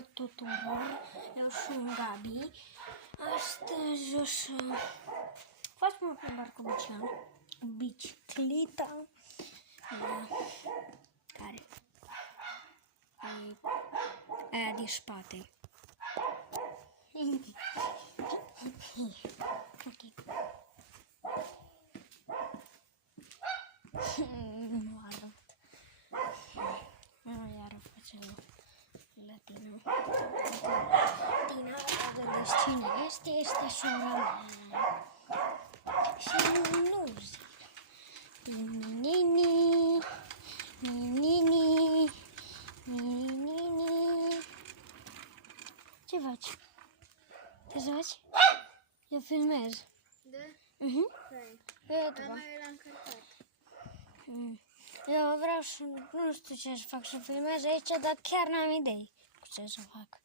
Salutare tuturor, eu sunt Gabi. Astăzi o să facem o plimbare cu bicicleta care e aia de spate. Ok. Nu arăt. Iară facem la tine. Tina, gândești cine este sora mea. Și nu zic. Nini. Ce faci? Te joci? Eu filmez. Da? Eu Dar mai era încărcat. Eu vreau să, nu știu ce să fac, să filmez aici, dar chiar n-am idei cu ce să fac.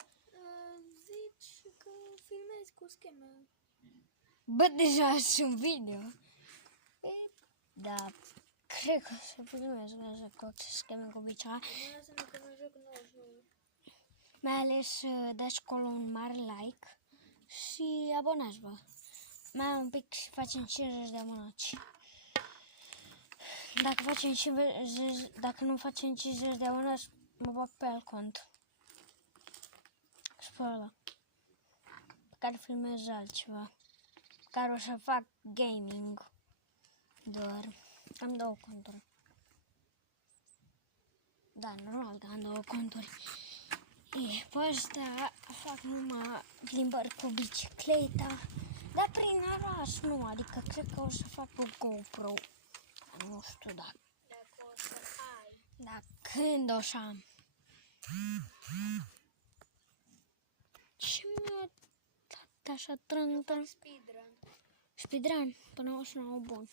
Zici că filmezi cu scheme. Bă, deja sunt video. Da, cred că să filmez așa cu scheme cu bicicleta. Nu lasă-mă că mă joc 99. Mai ales dați acolo un mare like și abonați-vă. Mai un pic și facem 50 de abonați. Dacă nu facem 50 de abonați, mă bag pe alt cont. Și pe ăla. Pe care filmez altceva. Pe care o să fac gaming. Doar. Am două conturi. Da, normal că am două conturi. Pe ăsta fac numai plimbări cu bicicleta. Dar prin oraș nu, adică cred că o să fac o GoPro. Nu știu dacă. Dacă o să ai. Dar când o să am? Ce mi-a dat așa trân? Speedrun? Până o să nu bun.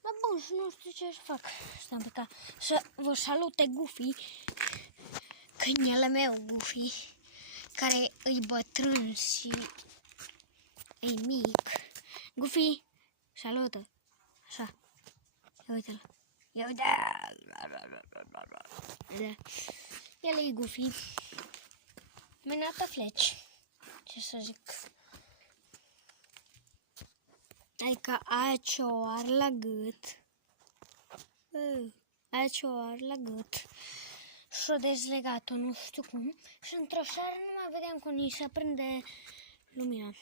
Dar bun, și nu știu ce să fac. Stai un pic ca să vă salute Goofy. Câinele meu, Goofy. Care îi bătrân și e mic. Goofy, salută. Așa. Ia uite-l. Ia uite-l. El e Goofy. Menată fleci. Ce să zic. Adică aia ce o are la gât. Aia ce o are la gât. Și-o dezlegat-o, nu știu cum. Și într-o seară nu mai vedeam cum ni se aprinde lumina.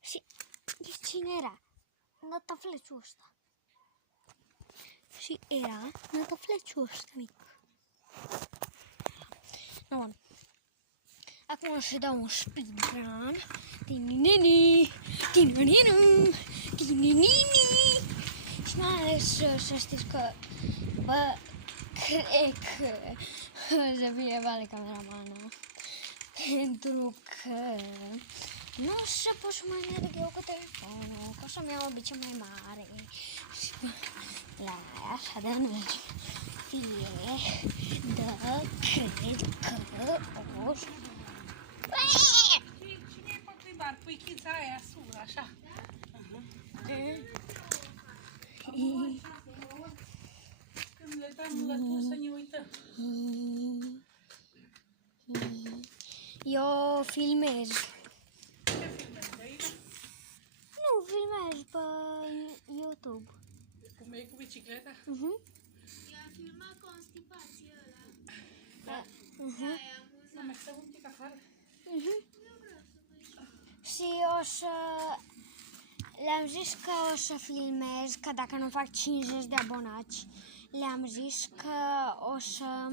Și cine era? Nătăfleciul ăsta. Și era nătăfleciul ăsta mic. No, bun. Acum o să dau un speedrun. Tininini. Și mai ales să știți că, bă, cred că o să fie vale cameramană. Pentru că nu o să pot să mai merg eu cu telefonul, că o să-mi iau o bice mai mare. Și la așa de merge. Fie, da, cred că o să... Cine e pe plimbare? Pui chița aia sus, așa. Când le dăm lături să ne uităm. Eu filmez. Ce filmezi de aici? Nu, filmez pe YouTube. Cum e cu bicicleta? I-am filmat constipația ăla. Da. Aia amuzant. Nu mai stăm un pic afară? Și o să... Le-am zis că o să filmez, că dacă nu fac 50 de abonați, le-am zis că o să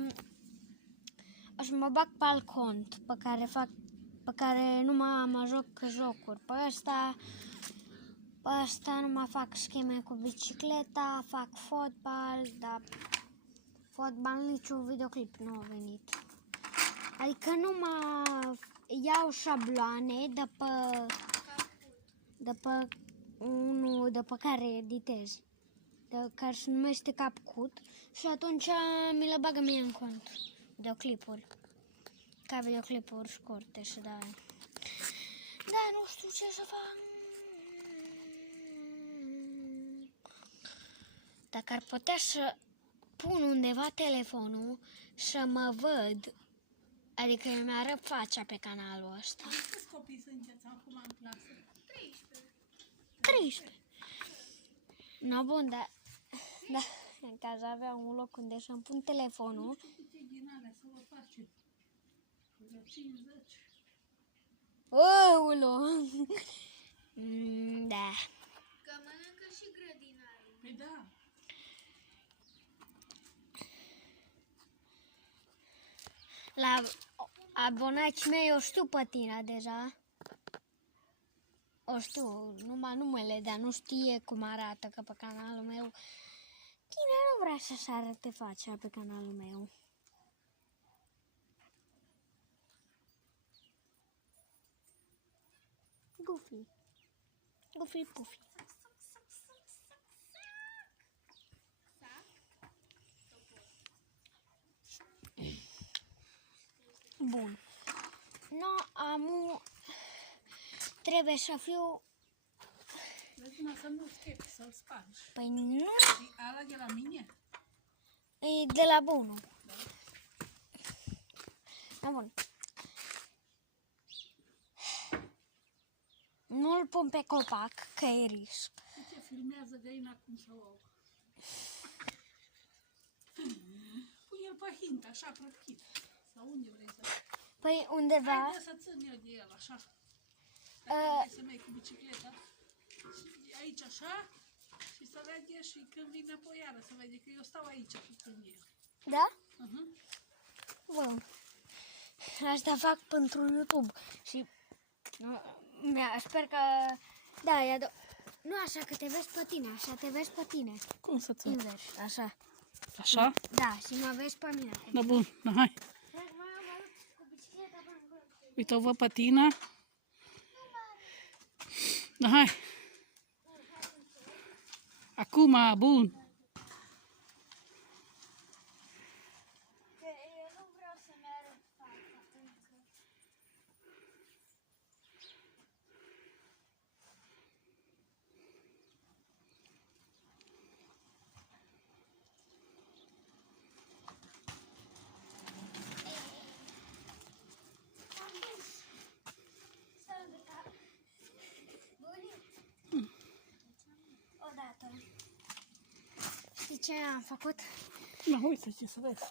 mă bag pe alt cont pe care nu mă joc jocuri. Pe ăsta nu mă fac scheme cu bicicleta, fac fotbal, dar fotbal niciun videoclip nu a venit. Adică nu mă iau șabloane de pe unul de pe care editez, de care se numește CapCut și atunci mi le bagă mie în cont videoclipuri, ca videoclipuri scurte și da. Da, nu știu ce să fac. Dacă ar putea să pun undeva telefonul să mă văd Adică eu mi-arăt fața pe canalul ăsta. Câți copii sunteți acum în clasă? 13. No, bun, dar în caz avea un loc unde să-mi pun telefonul. Câte din alea să vă facem? Vreo 50. Oulă! Da. Că mănâncă și grădinarii. Păi da. La abonații mei o știu pe tine deja. O știu, numai numele, dar nu știe cum arată, că pe canalul meu tine nu vrea să-și arate fața pe canalul meu. Goofy. Goofy Puffy. Bun. No, trebuie să fiu... Vezi, mă, să nu schipi, să-l spargi. Păi nu, Și ala de la mine? e de la bunul. Da, bun. Nu-l pun pe copac, că e risc. Uite, filmează găina cum să o au. Pune-l pe hint, așa, prăpchit. Sau unde vrei să... Păi undeva... Hai să țin eu de el, așa. Dacă vrei să mergi cu bicicleta. Și aici, așa. Și să vede și când vine apoi iară, să vede că eu stau aici și țin de el. Da? Uh-huh. Bun. Asta fac pentru YouTube. Și sper că... Da, nu așa, că te vezi pe tine, așa te vezi pe tine. Cum să țin? Invers, așa. Așa? Da, și mă vezi pe mine. Da, bun, da, hai. Uite, o văd pe tine. Da, hai. Acum, bun. Eu nu vreau să-mi arăt fața încă. Odată. Știi ce am făcut? Da, uite ce să vezi.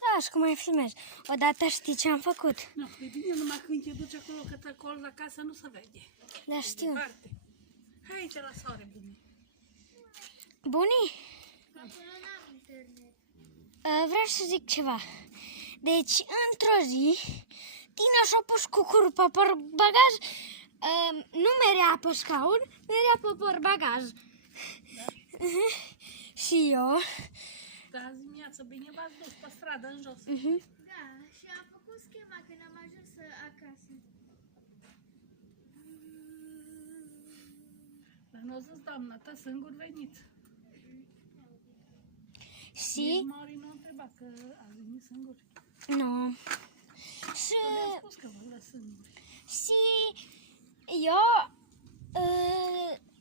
Da, și cum mai filmez. Odată știi ce am făcut? Nu, e bine numai când te duci acolo, că acolo la casă nu se vede. Da, știu. Departe. Hai aici la soare, bune. Bunii? Acolo n-am internet. Vreau să zic ceva. Deci, într-o zi, tine și-a pus cucurul pe bagaj, nu merea pe scaun, merea pe portbagaj. Da? Și eu. Dar azi dimineață bine v-ați dus pe stradă în jos. Da, și am făcut schema când am ajuns acasă. Dar n-o zis doamna ta, singur veniți. Și... Mari nu a întrebat că a venit singur. Nu. Și... Le-am spus că vă lăs singuri. Și eu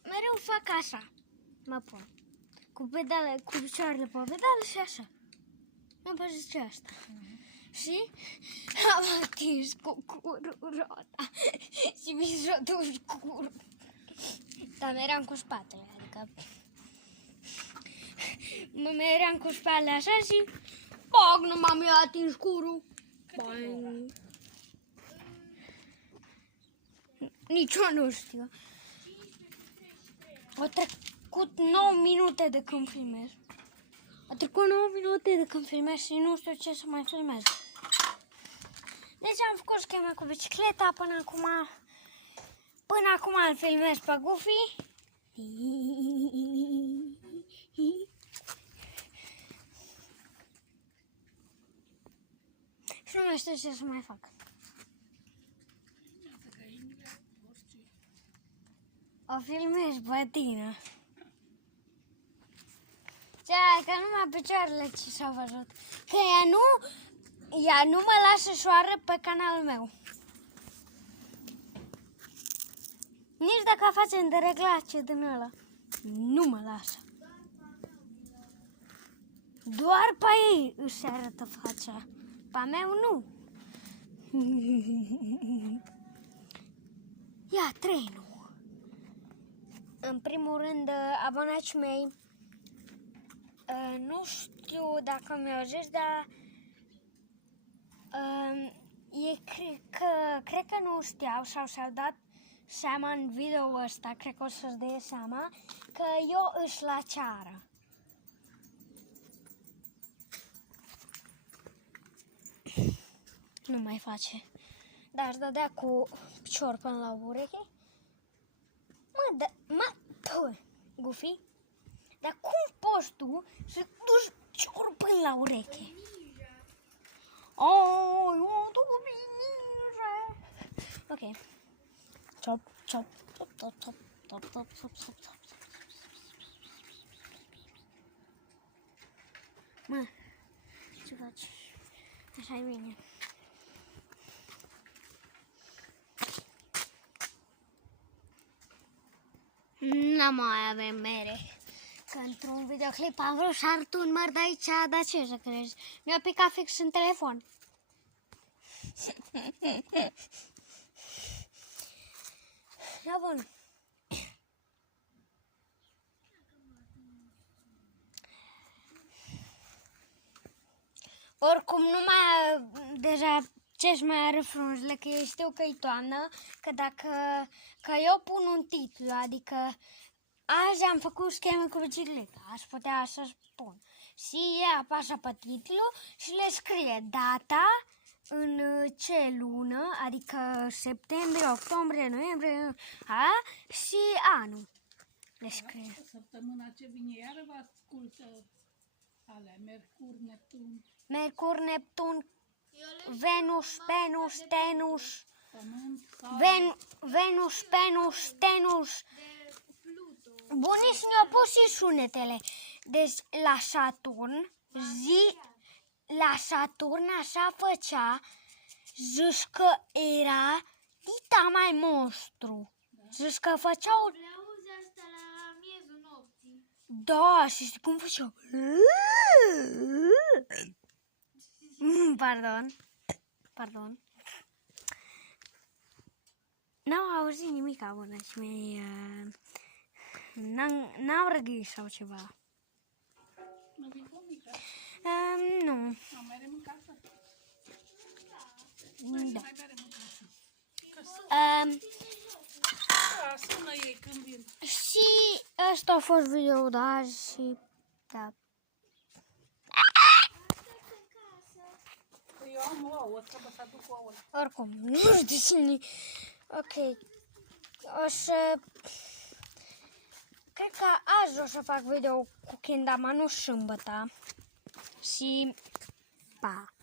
mereu fac așa. Mă pun. Cu pedale, cu picioarele pe pedale și așa. Am păzit asta. Și am atins cu curul roata. Și mi s-a dus curul. Dar meream cu spatele, adică... Mă meream cu spatele așa și... Bog, nu m-am eu atins curul. Nici eu nu știu. Au trecut 9 minute de când filmez. Au trecut 9 minute de când filmez și nu știu ce să mai filmez. Deci am făcut schema cu bicicleta până acum. Până acum îl filmez pe Goofy. Și nu mai știu ce să mai fac. O filmez pe tine. Ce, că numai picioarele ce s-au văzut. Că ea nu mă lasă șoară pe canalul meu. Nici dacă facem de reglace din ăla. Nu mă lasă. Doar pe ei își arătă fața. Pe meu nu. Ia, trenul. În primul rând, abonații mei, nu știu dacă mi-au zis, dar cred că nu știau sau și-au dat seama în video ăsta, cred că o să-ți dea seama, că eu își la ceară. Nu mai face. Dar își dădea cu picior până la ureche. Goofy, dar cum poți tu să duci piciorul până la ureche? Oh, eu duc ninja. Ok. Chop, chop, chop, chop, chop, chop, chop, chop, chop, chop. Mă, ce faci? Așa e bine. Nu mai avem mere. Că într-un videoclip am vrut să arăt un măr de aici, dar ce să crezi? Mi-a picat fix în telefon. Da, bun. Oricum, nu mai... Deja ce-și mai are frunzele, că eu știu că e toamnă, că eu pun un titlu, adică azi am făcut scheme cu bicicleta, aș putea să spun. Și ea apasă pe titlu și le scrie data, în ce lună, adică septembrie, octombrie, noiembrie, și anul. Le scrie. Săptămâna ce vine iară vă ascultă alea, Mercur, Neptun, Mercur, Neptun, Venus, Venus, Tenus, Pământ, Venus, Penus, Tenus. Bunicii ne-au pus și sunetele. Deci la Saturn așa făcea, zici că era dita mai monstru. Zici că făceau... Le auzi asta la miezul nopții. Da, și știi cum făceau? Pardon. N-au auzit nimic, abonații mei. N-au răgâit sau ceva. nu vin cu mică, Nu. nu merem în casă. Da. Mai merem în casă. Că sună ei când vin. Și ăsta a fost video de azi și da. Eu am ouă, trebuie să aduc ouă. Oricum, nu știu cine. Ok. O să... Cred că azi o să fac video cu Kendama, nu sâmbătă. Și... Pa!